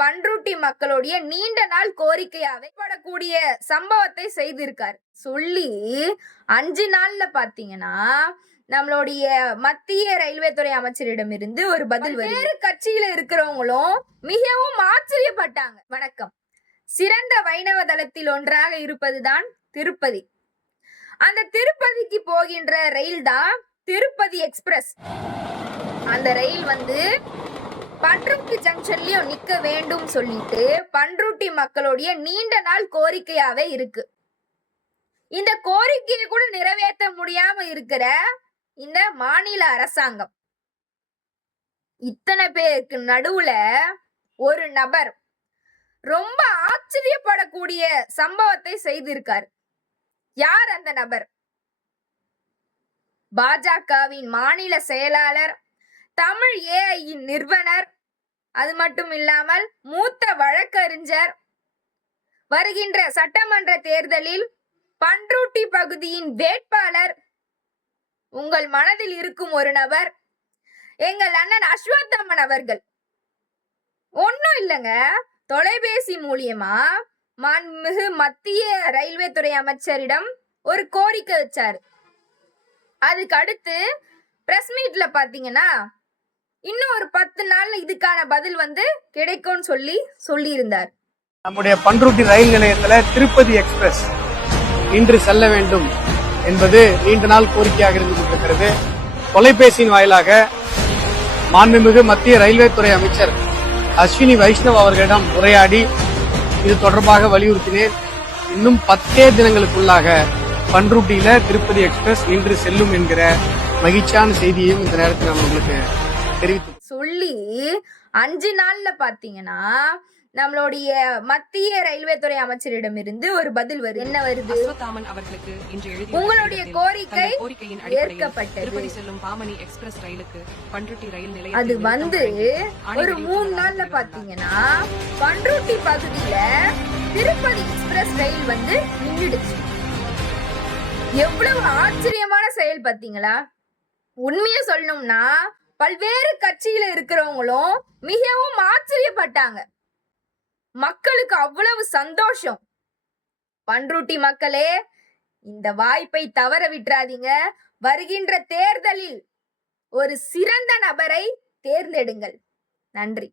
பண்ருட்டி மக்களுடைய நீண்ட நாள் கோரிக்கையாவே படக்கூடிய சம்பவத்தை செய்திருக்காரு. சொல்லி 5 நாள்ல பாத்தீங்கன்னா நம்மளுடைய மத்திய ரயில்வே துறை அமைச்சரிடம் இருந்து ஒரு பதில். வேறு கட்சியில இருக்கிறவங்களும் மிகவும் ஆச்சரியப்பட்டாங்க. வணக்கம். சிறந்த வைணவ தலத்தில் ஒன்றாக இருப்பதுதான் திருப்பதி. அந்த திருப்பதிக்கு போகின்ற ரயில் தான் திருப்பதி எக்ஸ்பிரஸ். அந்த ரயில் பண்ருட்டி ஜங்ஷன்லயும் நிக்க வேண்டும் சொல்லிட்டு பண்ருட்டி மக்களுடைய நீண்ட நாள் கோரிக்கையாவே இருக்கு. இந்த கோரிக்கையை கூட நிறைவேற்ற முடியாம இருக்கிற இந்த மாநில அரசாங்கம், இத்தனை பேருக்கு நடுவுல ஒரு நபர் ரொம்ப ஆச்சரியப்படக்கூடிய சம்பவத்தை செய்திருக்கார். யார் அந்த நபர்? பாஜகவின் மாநில செயலாளர், தமிழ் ஏஐயின் நிறுவனர், அது மட்டும் இல்லாமல் மூத்த வழக்கறிஞர், வருகின்ற சட்டமன்ற தேர்தலில் பண்ருட்டி பகுதியின் வேட்பாளர், உங்கள் மனதில் இருக்கும் ஒரு நபர், எங்கள் அண்ணன் அஸ்வத்தாமன் அவர்கள். ஒன்னும் இல்லைங்க, தொலைபேசி மூலியமா மாண்புமிகு மத்திய ரயில்வே துறை அமைச்சரிடம் ஒரு கோரிக்கை வச்சாரு. அதுக்கு அடுத்து பிரஸ் மீட்ல பாத்தீங்கன்னா இன்னும் ஒரு 10 நாள்ல இதுக்கான பதில் கிடைக்கும்னு சொல்லி இருந்தார். நம்முடைய பண்ருட்டி ரயில் நிலையத்துல திருப்பதி எக்ஸ்பிரஸ் இன்று செல்ல வேண்டும் என்பது நீண்ட நாள் கோரிக்கையாக இருந்து கொண்டிருக்கிறது. தொலைபேசியின் வாயிலாக மாண்புமிகு மத்திய ரயில்வே துறை அமைச்சர் அஸ்வினி வைஷ்ணவ் அவர்களிடம் உரையாடி இது தொடர்பாக வலியுறுத்தினேன். இன்னும் 10 தினங்களுக்குள்ளாக பண்ருட்டியில திருப்பதி எக்ஸ்பிரஸ் இன்று செல்லும் என்கிற மகிழ்ச்சியான செய்தியையும் இந்த நேரத்தில் நான் உங்களுக்கு தெரிவித்து சொல்லி 5 நாள்ல பாத்தீங்கன்னா நம்மளுடைய மத்திய ரயில்வே துறை அமைச்சரிடம் இருந்து ஒரு பதில் வருது. என்ன வருது? உங்களுடைய கோரிக்கை ஏற்கப்பட்டது. அது ஒரு 3 நாள்ல பாத்தீங்கன்னா பண்ருட்டி பகுதியில திருப்பதி எக்ஸ்பிரஸ் ரயில் நின்றுடுச்சு. எவ்வளவு ஆச்சரியமான செயல் பாத்தீங்களா? உண்மையை சொல்லணும்னா பல்வேறு கட்சியில இருக்கிறவங்களும் மிகவும் ஆச்சரியப்பட்டாங்க. மக்களுக்கு அவ்வளவு சந்தோஷம். பண்ருட்டி மக்களே, இந்த வாய்ப்பை தவற விட்டுறாதீங்க. வருகின்ற தேர்தலில் ஒரு சிறந்த நபரை தேர்ந்தெடுங்கள். நன்றி.